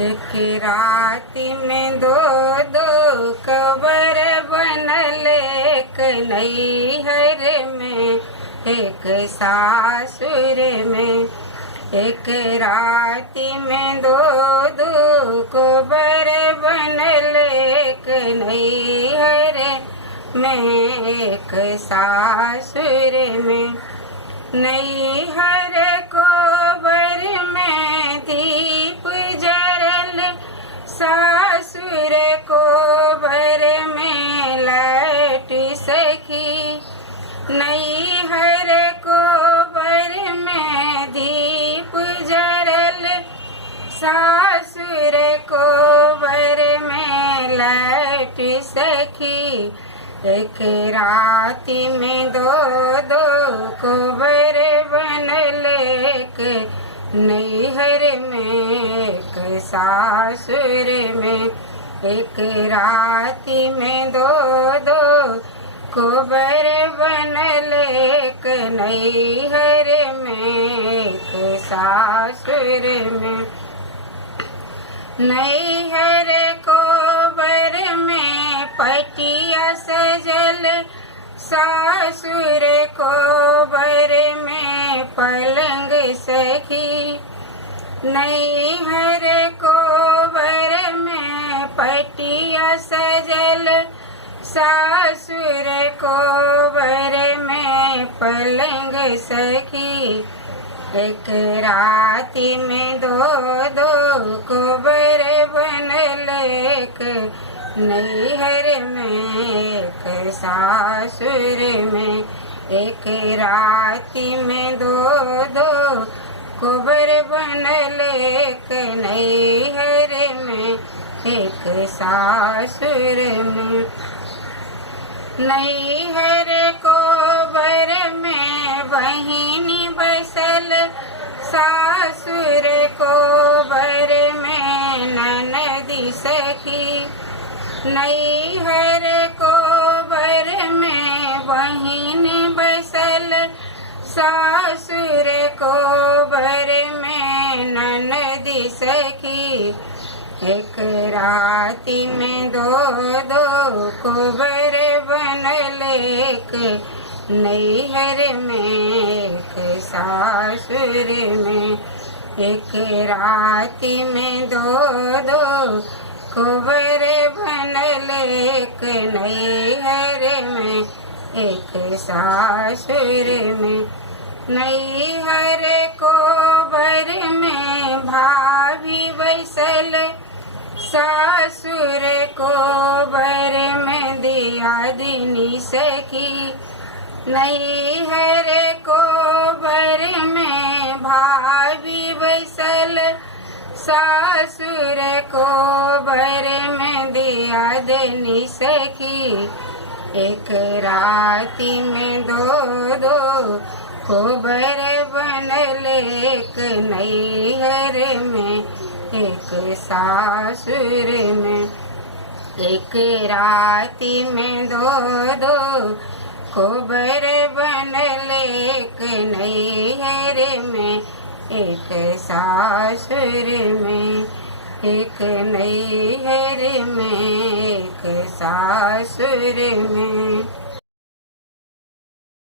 एक रात में दो दो कबर बनल, एक नैहर में एक सासुर में। एक रात में दो दो कबर बनल, एक नैहर में एक सासुर में। नैहर कोबर में दीप जरल, सासुर कोबर में लट सखी। नैहर कोबर में दीप जरल, सासुर कोबर में लट सखी। एक रात में दो दो कोबर बनल, एक नैहर में एक सासुर में। एक रात में दो दो कोबर बनल, एक नैहर में एक सासुर में। नैहर कोबर में पटिया सजल, सासुर कोबर में पलंग सखी। नैहर कोबर में पटिया सजल, सासुर कोबर में पलंग सखी। एक रात में दो दो कोबर बनल, एक नैहर में एक सासुर में। एक रात में दो दो कोबर बनल, एक नैहर में एक सासुर में। नैहर कोबर में बहिनी बसल, सासुर कोबर में ननदी सखी। नैहर कोबर में बहिनी बसल, सासुर कोबर में ननदी सखी। एक रात में दो दो कोबर बनल, एक नैहर में एक सासुर में। एक रात में दो दो कोबर बनल, एक नैहर में एक सासुर में। नैहर कोबर में भाभी बैसल, सासुर कोबर में दियादिनी सखी। नैहर कोबर में भाभी बैसल, सासुर कोबर में दियादिनी सखी। एक रात में दो दो कोबर बनल, एक नैहर में एक सासुर में। एक रात में दो दो कोबर बनल, एक नैहर में एक सासुर में। एक नैहर में एक सासुर में।